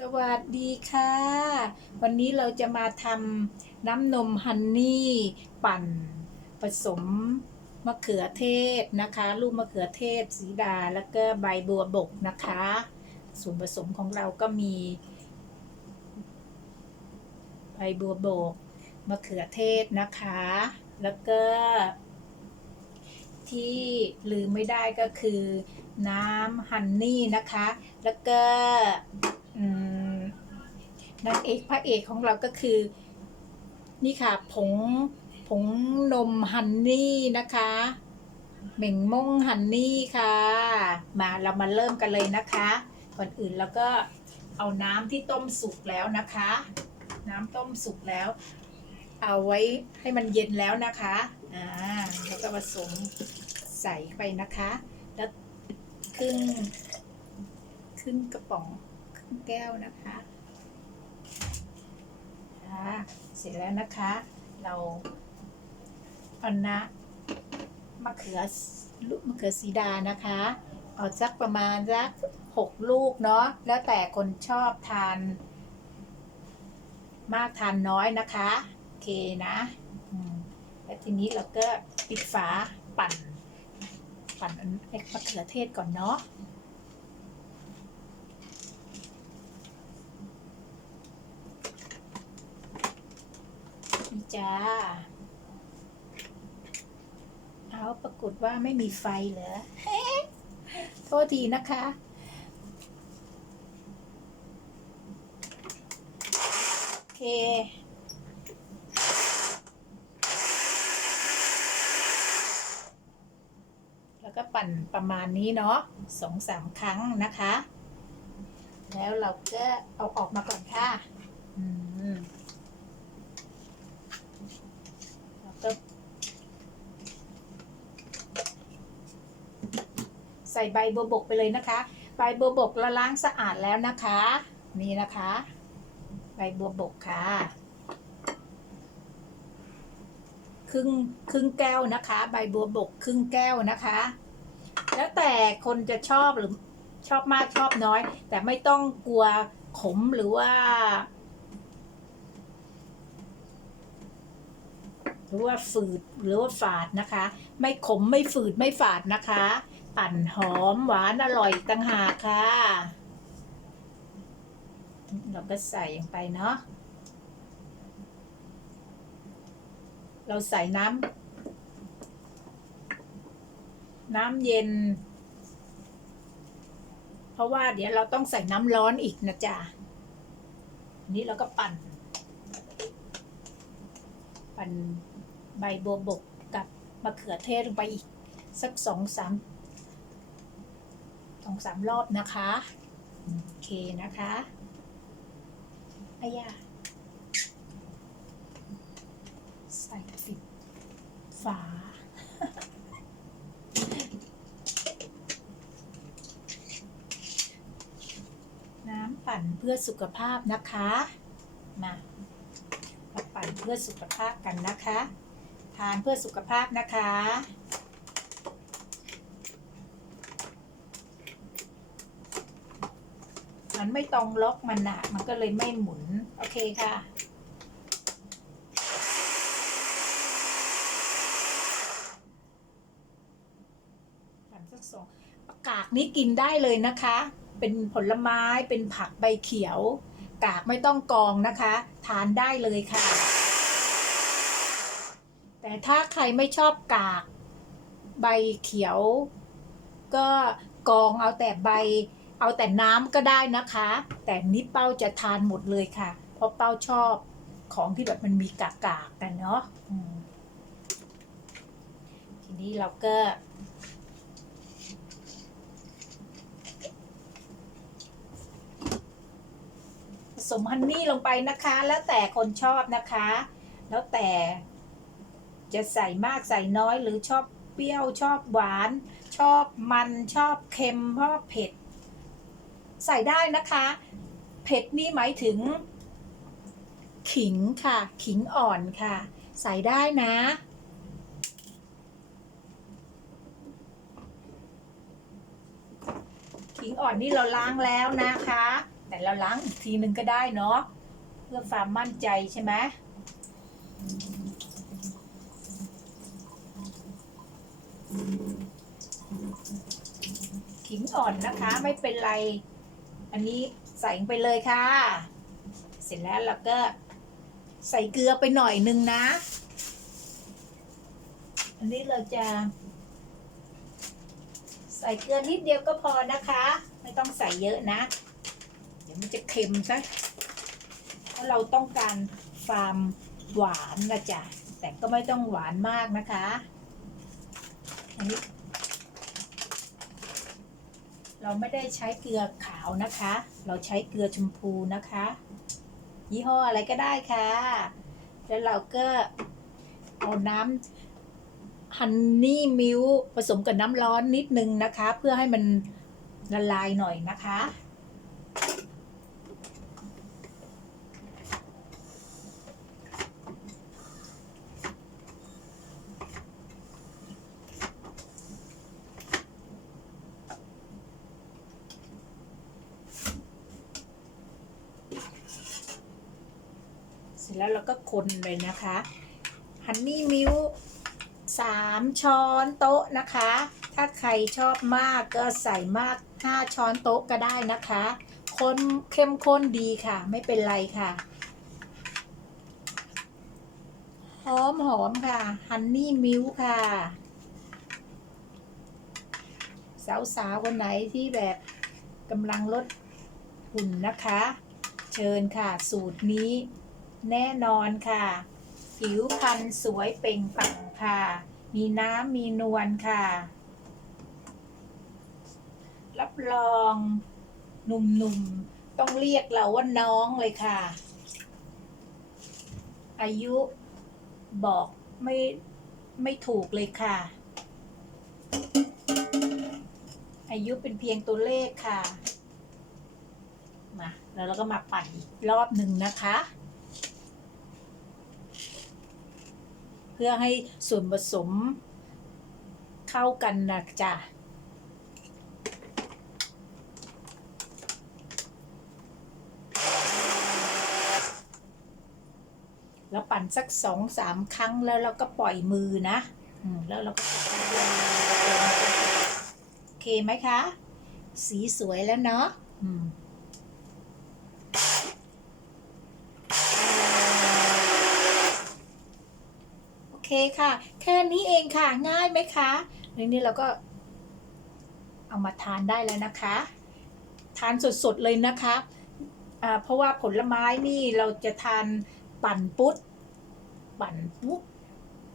สวัสดีค่ะ วันนี้เราจะมาทำน้ำนมฮันนี่ปั่น ผสมมะเขือเทศนะคะ ลูกมะเขือเทศสีดาแล้วก็ใบบัวบกนะคะ ส่วนผสมของเราก็มี ใบบัวบกมะเขือเทศนะคะ แล้วก็ ที่ลืมไม่ได้ก็คือ น้ำฮันนี่นะคะ แล้วก็ นางเอกพระเอกของเราก็คือ นี่ค่ะ ผงผงนมฮันนี่นะคะเหม่งม่งฮันนี่ค่ะ มาเรามาเริ่มกันเลยนะคะ ก่อนอื่นเราก็เอาน้ำที่ต้มสุกแล้วนะคะ น้ำต้มสุกแล้ว เอาไว้ให้มันเย็นแล้วนะคะอ่าแล้วก็ผสมใส่ไปนะคะ แล้วครึ่งครึ่งกระป๋อง ครึ่งแก้วนะคะค่ะเสร็จแล้วนะคะ เราเอานะมะเขือลูกมะเขือสีดานะคะเอาสักประมาณสักหกลูกเนาะแล้วแต่คนชอบทาน มากทานน้อยนะคะโอเคนะแล้วทีนี้เราก็ปิดฝาปั่น ปั่นอันไอ้มะเขือเทศก่อนเนาะ จ้า เอาปรากฏว่าไม่มีไฟเหรอโทษทีนะคะ โอเคแล้วก็ปั่นประมาณนี้เนาะสองสามครั้งนะคะ แล้วเราก็เอาออกมาก่อนค่ะ อืมแล้วก็ ใส่ใบบัวบกไปเลยนะคะ ใบบัวบกละล้างสะอาดแล้วนะคะ นี่นะคะ ใบบัวบกค่ะ ครึ่งครึ่งแก้วนะคะ ใบบัวบกครึ่งแก้วนะคะ แล้วแต่คนจะชอบหรือชอบมากชอบน้อย แต่ไม่ต้องกลัวขมหรือว่าหรือว่าฝืดหรือว่าฝาดนะคะ ไม่ขมไม่ฝืดไม่ฝาดนะคะ ปั่นหอมหวานอร่อยต่างหากค่ะ เราก็ใส่ลงไปเนาะ เราใส่น้ำน้ำเย็น เพราะว่าเดี๋ยวเราต้องใส่น้ำร้อนอีกนะจ๊ะอันนี้เราก็ปั่น ปั่นใบบัวบกกับมะเขือเทศลงไปอีก สักสองสาม สองสามรอบนะคะ โอเคนะคะอายาใส่ปิดฝา น้ำปั่นเพื่อสุขภาพนะคะ มามาปั่นเพื่อสุขภาพกันนะคะ ทานเพื่อสุขภาพนะคะ มันไม่ตรงล็อกมันอะมันก็เลยไม่หมุน โอเคค่ะปั่นสักสองกากนี้กินได้เลยนะคะ เป็นผลไม้เป็นผักใบเขียว กากไม่ต้องกรองนะคะ ทานได้เลยค่ะ แต่ถ้าใครไม่ชอบกากใบเขียว ก็กรองเอาแต่ใบ เอาแต่น้ำก็ได้นะคะ แต่นี่เป้าจะทานหมดเลยค่ะ เพราะเป้าชอบของที่แบบมันมีกากๆกันเนาะทีนี้เราก็ผสมฮันนี่ลงไปนะคะ แล้วแต่คนชอบนะคะ แล้วแต่จะใส่มากใส่น้อยหรือชอบเปรี้ยวชอบหวาน ชอบมันชอบเค็มชอบเผ็ด ใส่ได้นะคะ เผ็ดนี่หมายถึง ขิงค่ะ ขิงอ่อนค่ะ ใส่ได้นะ ขิงอ่อนนี่เราล้างแล้วนะคะ แต่เราล้างอีกทีนึงก็ได้เนาะเพื่อความมั่นใจใช่ไหมขิงอ่อนนะคะไม่เป็นไร อันนี้ใส่ไปเลยค่ะ เสร็จแล้วเราก็ใส่เกลือไปหน่อยนึงนะ อันนี้เราจะ ใส่เกลือนิดเดียวก็พอนะคะ ไม่ต้องใส่เยอะนะ เดี๋ยวมันจะเค็มซะเพราะเราต้องการความหวานนะจ๊ะแต่ก็ไม่ต้องหวานมากนะคะ อันนี้ เราไม่ได้ใช้เกลือขาวนะคะ เราใช้เกลือชมพูนะคะ ยี่ห้ออะไรก็ได้ค่ะ แล้วเราก็เอาน้ำฮันนี่มิลผสมกับน้ำร้อนนิดนึงนะคะ เพื่อให้มันละลายหน่อยนะคะ ร็จแล้วเราก็คนเลยนะคะฮันนี่มิลสามช้อนโต๊ะนะคะ ถ้าใครชอบมากก็ใส่มากห้าช้อนโต๊ะก็ได้นะคะ คนเข้มข้นดีค่ะ ไม่เป็นไรค่ะ หอมหอมค่ะ ฮันนี่มิลค่ะ สาวๆคนไหนที่แบบกำลังลดหุ่นนะคะ เชิญค่ะสูตรนี้ แน่นอนค่ะ ผิวพรรณสวยเปล่งปลั่งค่ะ มีน้ำมีนวลค่ะ รับรองหนุ่มๆ ต้องเรียกเราว่าน้องเลยค่ะ อายุบอกไม่ไม่ถูกเลยค่ะ อายุเป็นเพียงตัวเลขค่ะ มา แล้วเราก็มาปั่นอีกรอบหนึ่งนะคะ เพื่อให้ส่วนผสมเข้ากันนะจ๊ะแล้วปั่นสักสองสามครั้งแล้วเราก็ปล่อยมือนะอแล้วเราก็โอเคไหมคะ สีสวยแล้วเนาะอืม โอ เคค่ะ แค่นี้เองค่ะ ง่ายไหมคะในนี้เราก็เอามาทานได้แล้วนะคะ ทานสดๆเลยนะคะอ่าเพราะว่าผลไม้นี่เราจะทานปั่นปุ๊บปั่นปุ๊บ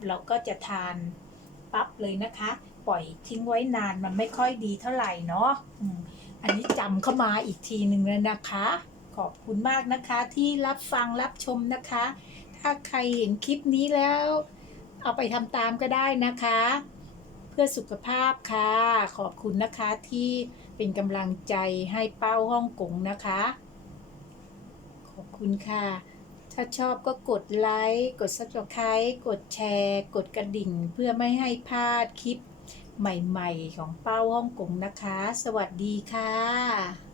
เราก็จะทานปั๊บเลยนะคะ ปล่อยทิ้งไว้นานมันไม่ค่อยดีเท่าไหร่เนาะอันนี้จำเข้ามาอีกทีหนึ่งเลยนะคะ ขอบคุณมากนะคะที่รับฟังรับชมนะคะ ถ้าใครเห็นคลิปนี้แล้ว เอาไปทำตามก็ได้นะคะ เพื่อสุขภาพค่ะ ขอบคุณนะคะที่เป็นกำลังใจให้เป้าฮ่องกงนะคะ ขอบคุณค่ะ ถ้าชอบก็กดไลค์ กด subscribe กดแชร์ กดกระดิ่ง เพื่อไม่ให้พลาดคลิปใหม่ ๆ ของเป้าฮ่องกงนะคะ สวัสดีค่ะ